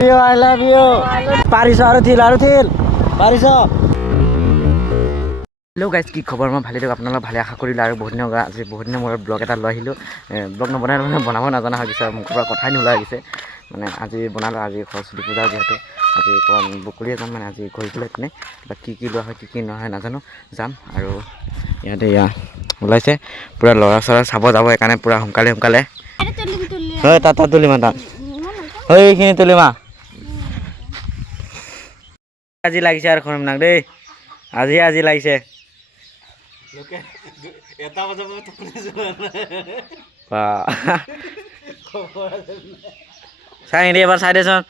I love you. Paris আৰু Thiel Paris. Hello' guys, কি খবৰ? মই ভালেই দিয়ক, আপোনালোক ভালে আশা কৰিলোঁ। আৰু বহুত দিনৰ মূৰত ব্লগ এটা লৈ আহিলোঁ। ব্লগ নবনাই মানে বনাব নাজানা হৈ গৈছে, মুখৰ পৰা কথাই নোলোৱা হৈ গৈছে। মানে আজি বনালোঁ, আজি সৰস্বতী পূজা যিহেতু আজি বকলিয়ে যাম, মানে আজি ঘূৰিবলৈ পিনে কি লোৱা হয় কি নহয় নাজানো, যাম। আৰু ইয়াতে ওলাইছে পূৰা ল'ৰা চৰা চাব যাব, সেইকাৰণে পূৰা সোনকালে হয় তাত তুলিমা তাত হয় এইখিনি তুলিমা। আজি লাগিছে আৰু খৰমনাক দেই, আজি লাগিছে। এটা বজাৰ পৰা টোপনি যোৱা নাই। চাই এবাৰ চাই দেচোন।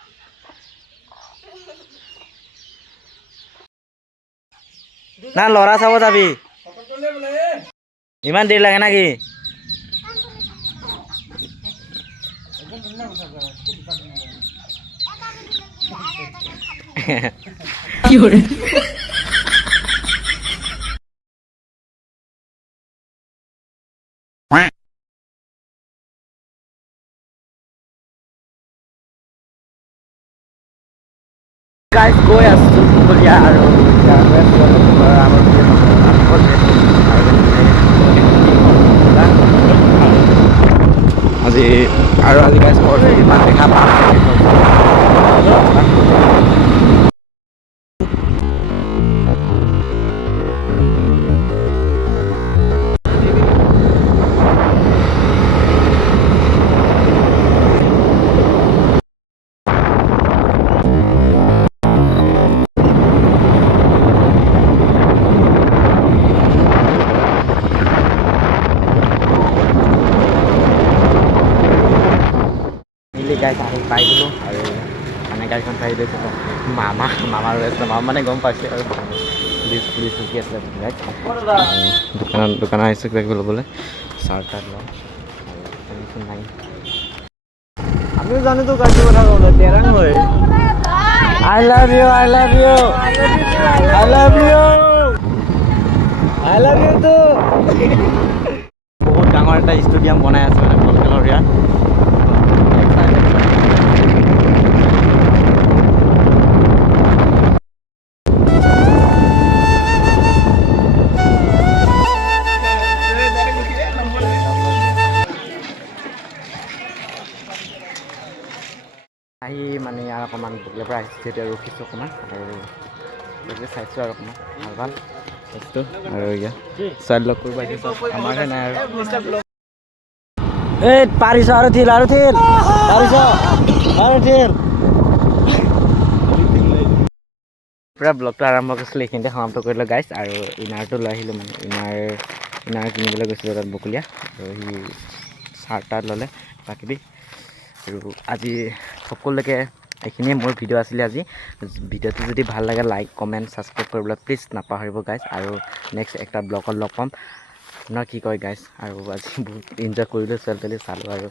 না ল'ৰা চাব যাবি, ইমান দেৰি লাগে নাকি? কি কৰে? গাইজ গৈ আছোঁ বকলীয়া আৰু আজি গাইজ সৰস্বতী মাক দেখা পাম। গাইজ আহি পাই গ'লোঁ আৰু মানে গাড়ীখন চাই লৈছোঁ মামা ৰৈ আছিলে। মামা মানে গম পাইছে আৰু পুলিচ ৰখি আছিলে। দোকানত আহিছোঁ কিবা কিবি ল'বলৈ, চাৰ্ট তাৰ্ট লওঁ আৰু নাই। আমিও জানোতো গাড়ীটোৰ কথা ক'বলৈ তেৰাং হয়। I love you too. বহুত ডাঙৰ এটা ষ্টেডিয়াম বনাই আছে মানে বল খেলৰ ইয়াত। আহি মানে ইয়াৰ অকণমান বকলিয়াৰ পৰা আহিছোঁ যেতিয়া ৰখিছোঁ অকণমান, আৰু চাইছোঁ আৰু অকণমান ভাল বস্তু। আৰু ছোৱালী লগ কৰিব আহিছোঁ, আমাৰহে নাই আৰু। এই পাৰিছ আৰু থিল পূৰা ব্লগটো আৰম্ভ কৰিছিলোঁ, এইখিনিতে সমাপ্ত কৰিলোঁ গাইজ। আৰু ইনাৰটো লৈ আহিলোঁ, মানে ইনাৰ কিনিবলৈ গৈছিলোঁ তাত বকলীয়া, আৰু সি চাৰ্ট তাৰ্ট ল'লে কিবাকিবি। আৰু আজি সকলোকে এইখিনিয়ে মোৰ ভিডিঅ' আছিলে আজি। ভিডিঅ'টো যদি ভাল লাগে লাইক কমেণ্ট ছাবস্ক্ৰাইব কৰিবলৈ প্লিজ নাপাহৰিব গাইজ। আৰু নেক্সট এটা ব্লগত লগ পাম। আপোনাৰ কি কয় গাইজ? আৰু আজি বহুত এনজয় কৰিলোঁ, ছোৱালী চালোঁ আৰু